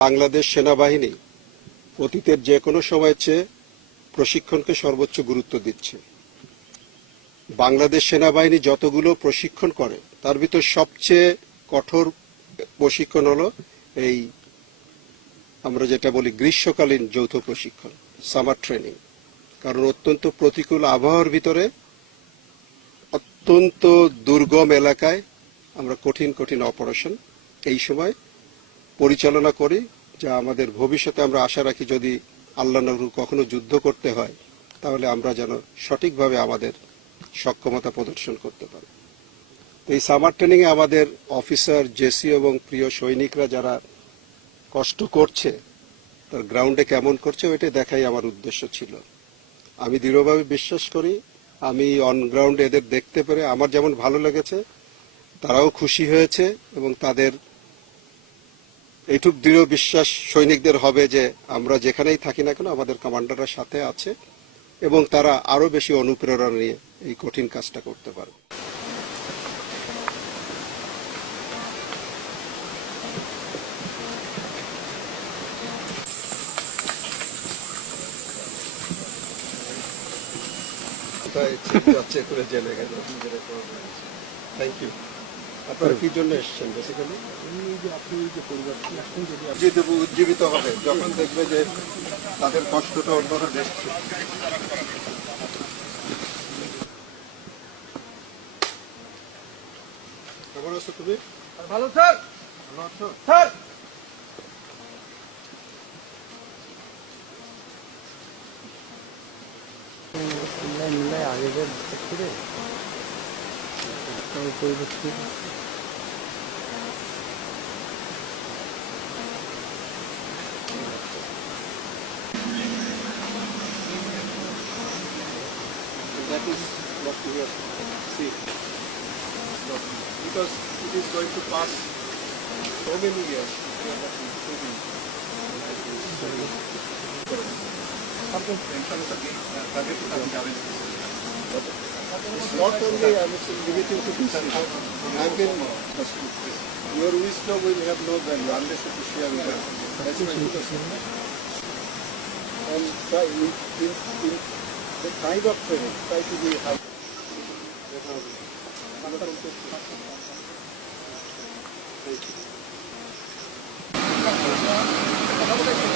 বাংলাদেশ সেনাবাহিনী অতীতের যে কোনো সময়ের চেয়ে প্রশিক্ষণকে সর্বোচ্চ গুরুত্ব দিচ্ছে। বাংলাদেশ সেনাবাহিনী যতগুলো প্রশিক্ষণ করে, তার ভিতর সবচেয়ে কঠোর প্রশিক্ষণ হলো এই আমরা যেটা বলি গ্রীষ্মকালীন যৌথ প্রশিক্ষণ, সামার ট্রেনিং। কারণ অত্যন্ত প্রতিকূল আবহাওয়ার ভিতরে অত্যন্ত দুর্গম এলাকায় আমরা কঠিন কঠিন অপারেশন এই সময় পরিচালনা করি, যা আমাদের ভবিষ্যতে আমরা আশা রাখি যদি আল্লাহ নগর কখনো যুদ্ধ করতে হয়, তাহলে আমরা যেন সঠিকভাবে আমাদের সক্ষমতা প্রদর্শন করতে পারি। এই সামার ট্রেনিং এ আমাদের অফিসার জেসি এবং প্রিয় সৈনিকরা যারা কষ্ট করছে, তার গ্রাউন্ডে কেমন করছে ওইটাই দেখাই আমার উদ্দেশ্য ছিল। আমি দৃঢ়ভাবে বিশ্বাস করি, আমি অন গ্রাউন্ডে এদের দেখতে পেরে আমার যেমন ভালো লেগেছে, তারাও খুশি হয়েছে এবং তাদের এইটুক দৃঢ় বিশ্বাস সৈনিকদের হবে যে আমরা যেখানেই থাকি না কেন আমাদের কমান্ডাররা সাথে আছে এবং তারা আরও বেশি অনুপ্রেরণা নিয়ে এই কঠিন কাজটা করতে পারবে থ্যাংক ইউ আপনারা কি জন্য এসেছেন বেসিক্যালি উজ্জীবিত উজ্জীবিত হবে যখন দেখবে যে তাদের কষ্টটা অন্যরা দেখছে কেমন আছো তুমি? ভালো স্যার। ভালো আছো? স্যার। আগে যে থেকে পরিবর্তন That is what we are seeing. But Because it is going to pass so many years. we are not improving. It's not only I was limiting to this. I've been, your wisdom will have no value unless you share with. That's my. And try, in, in, in the kind of training, try to be high. Thank you.